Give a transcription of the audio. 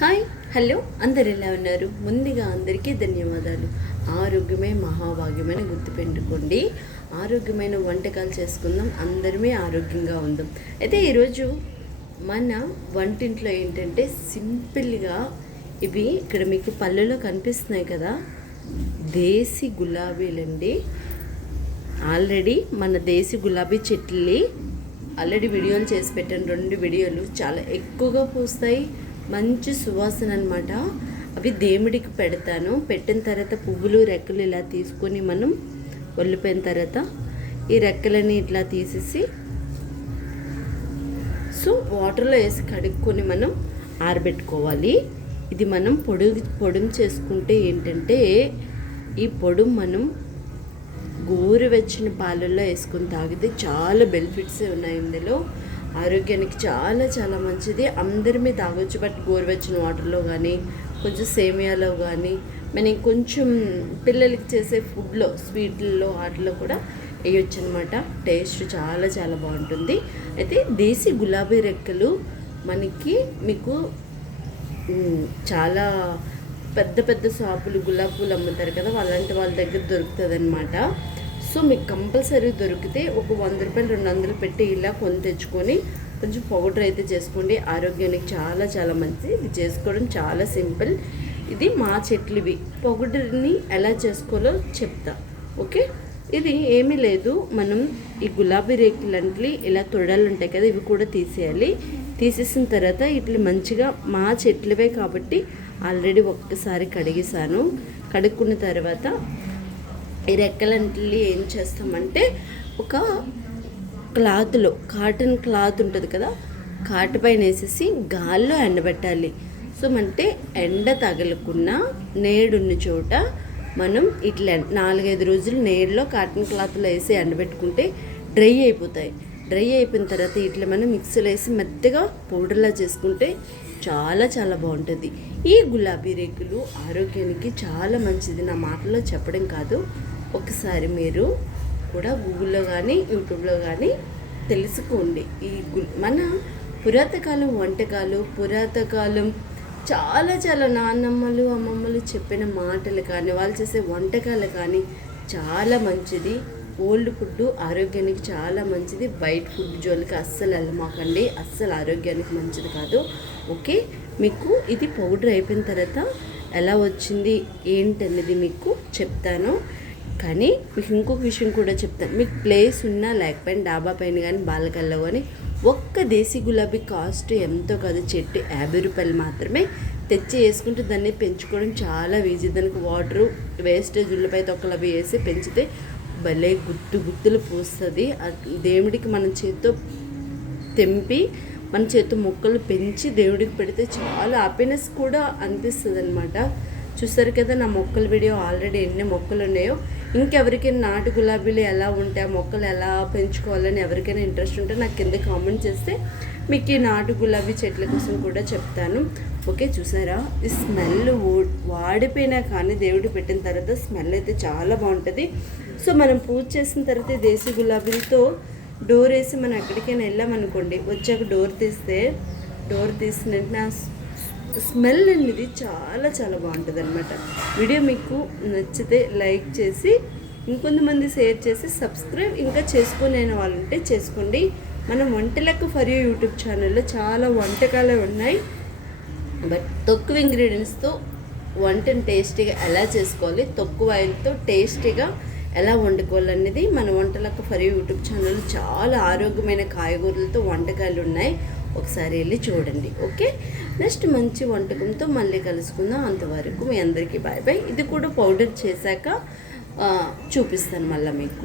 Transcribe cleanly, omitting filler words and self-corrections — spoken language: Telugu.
హాయ్ హలో అందరు ఎలా ఉన్నారు? ముందుగా అందరికీ ధన్యవాదాలు. ఆరోగ్యమే మహాభాగ్యమని గుర్తుపెట్టుకోండి. ఆరోగ్యమైన వంటకాలు చేసుకుందాం, అందరమే ఆరోగ్యంగా ఉందాం. అయితే ఈరోజు మన వంటింట్లో ఏంటంటే సింపుల్గా ఇవి ఇక్కడ మీకు పళ్ళులో కనిపిస్తున్నాయి కదా, దేశీ గులాబీలండి. ఆల్రెడీ మన దేశీ గులాబీ చెట్లు ఆల్రెడీ వీడియోలు చేసి పెట్టాను, 2 వీడియోలు. చాలా ఎక్కువగా పూస్తాయి, మంచి సువాసన అనమాట. అవి దేవుడికి పెడతాను. పెట్టిన తర్వాత పువ్వులు రెక్కలు ఇలా తీసుకొని మనం ఒళ్ళిపోయిన తర్వాత ఈ రెక్కలని ఇట్లా తీసేసి వాటర్లో వేసి కడుక్కొని మనం ఆరబెట్టుకోవాలి. ఇది మనం పొడుము చేసుకుంటే ఏంటంటే, ఈ పొడుము మనం గోరువెచ్చని పాలల్లో వేసుకొని తాగితే చాలా బెనిఫిట్స్ ఉన్నాయి. ఇందులో ఆరోగ్యానికి చాలా చాలా మంచిది. అందరిమీ తాగొచ్చు, బట్ గోరువెచ్చని వాటర్లో కానీ కొంచెం సేమియాలో కానీ మనం కొంచెం పిల్లలకి చేసే ఫుడ్లో స్వీట్లలో వాటిలో కూడా వేయొచ్చు అనమాట. టేస్ట్ చాలా చాలా బాగుంటుంది. అయితే దేశీ గులాబీ రెక్కలు మీకు చాలా పెద్ద పెద్ద షాపులు గులాబీ పూలు అమ్ముతారు కదా, అలాంటి వాళ్ళ దగ్గర దొరుకుతుంది అనమాట. సో మీకు కంపల్సరీ దొరికితే ఒక 100 రూపాయలు 200 పెట్టి ఇలా కొని తెచ్చుకొని కొంచెం పౌడర్ అయితే చేసుకోండి. ఆరోగ్యానికి చాలా చాలా మంచిది. ఇది చేసుకోవడం చాలా సింపుల్. ఇది మా చెట్లువి. పౌడర్ని ఎలా చేసుకోవాలో చెప్తా, ఓకే? ఇది ఏమీ లేదు, మనం ఈ గులాబీ రేకులంటే ఇలా తొడలు ఉంటాయి కదా, ఇవి కూడా తీసేయాలి. తీసేసిన తర్వాత ఇట్లా మంచిగా మా చెట్లువే కాబట్టి ఆల్రెడీ ఒక్కసారి కడిగేసాను. కడుక్కున్న తర్వాత ఈ రెక్కలంటే ఏం చేస్తామంటే, ఒక క్లాత్లో కాటన్ క్లాత్ ఉంటుంది కదా, కాటు పైన వేసేసి గాల్లో ఎండబెట్టాలి. సో అంటే ఎండ తగలకుండా నేడున్న చోట మనం ఇట్లా 4-5 రోజులు నేడులో కాటన్ క్లాత్లో వేసి ఎండబెట్టుకుంటే డ్రై అయిపోతాయి. డ్రై అయిపోయిన తర్వాత ఇట్లా మనం మిక్సీలో వేసి మెత్తగా పౌడర్లా చేసుకుంటే చాలా చాలా బాగుంటుంది. ఈ గులాబీ రేకులు ఆరోగ్యానికి చాలా మంచిది. నా మాటలో చెప్పడం కాదు, ఒకసారి మీరు కూడా గూగుల్లో కానీ యూట్యూబ్లో కానీ తెలుసుకోండి. మన పురాతకాలం వంటకాలు, పురాతకాలం చాలా చాలా నాన్నమ్మలు అమ్మమ్మలు చెప్పిన మాటలు కానీ వాళ్ళు చేసే వంటకాలు కానీ చాలా మంచిది. ఓల్డ్ ఫుడ్ ఆరోగ్యానికి చాలా మంచిది. బయట ఫుడ్ జోలికి అస్సలు వెళ్ళమాకండి, అస్సలు ఆరోగ్యానికి మంచిది కాదు, ఓకే? మీకు ఇది పౌడర్ అయిపోయిన తర్వాత ఎలా వచ్చింది ఏంటనేది మీకు చెప్తాను. కానీ మీకు ఇంకొక విషయం కూడా చెప్తాను. మీకు ప్లేస్ ఉన్నా లేకపోయినా డాబా పైన కానీ బాలకల్లో కానీ ఒక్క దేశీ గులాబీ కాస్ట్ ఎంతో కాదు, చెట్టు 50 రూపాయలు మాత్రమే. తెచ్చి వేసుకుంటే దాన్ని పెంచుకోవడం చాలా ఈజీ. దానికి వాటరు వేస్టేజ్ ఉల్లిపాయ తొక్కలు అవి వేసి పెంచితే భలే గుత్తులు పూస్తుంది. దేవుడికి మన చేత్తో తెంపి మన చేత్తో మొక్కలు పెంచి దేవుడికి పెడితే చాలా హ్యాపీనెస్ కూడా అనిపిస్తుంది అనమాట. చూసారు కదా నా మొక్కల వీడియో, ఆల్రెడీ ఎన్ని మొక్కలు ఉన్నాయో. ఇంకెవరికైనా నాటు గులాబీలు ఎలా ఉంటాయి, ఆ మొక్కలు ఎలా పెంచుకోవాలని ఎవరికైనా ఇంట్రెస్ట్ ఉంటే నాకు కింద కామెంట్ చేస్తే మీకు ఈ నాటు గులాబీ చెట్ల కోసం కూడా చెప్తాను, ఓకే? చూసారా, ఈ స్మెల్ వాడిపోయినా కానీ దేవుడికి పెట్టిన తర్వాత స్మెల్ అయితే చాలా బాగుంటుంది. సో మనం పూజ చేసిన తర్వాత దేశీ గులాబీలతో డోర్ వేసి మనం ఎక్కడికైనా వెళ్ళామనుకోండి, వచ్చాక డోర్ తీసినట్టు స్మెల్ అనేది చాలా చాలా బాగుంటుంది అనమాట. వీడియో మీకు నచ్చితే లైక్ చేసి ఇంకొంతమంది షేర్ చేసి సబ్స్క్రైబ్ ఇంకా చేసుకోలేని వాళ్ళు ఉంటే చేసుకోండి. మన వంటలకు ఫర్ యూ యూట్యూబ్ ఛానల్లో చాలా వంటకాలే ఉన్నాయి, బట్ తక్కువ ఇంగ్రీడియంట్స్తో వంటను టేస్టీగా ఎలా చేసుకోవాలి, తక్కువ ఆయిల్తో టేస్టీగా ఎలా వండుకోవాలనేది మన వంటలకు ఫర్ యూ యూట్యూబ్ ఛానల్లో చాలా ఆరోగ్యమైన కాయగూరలతో వంటకాలు ఉన్నాయి. ఒకసారి వెళ్ళి చూడండి, ఓకే? నెక్స్ట్ మంచి వంటకంతో మళ్ళీ కలుసుకుందాం. అంతవరకు మీ అందరికీ బాయ్ బాయ్. ఇది కూడా పౌడర్ చేశాక చూపిస్తాను మళ్ళీ మీకు.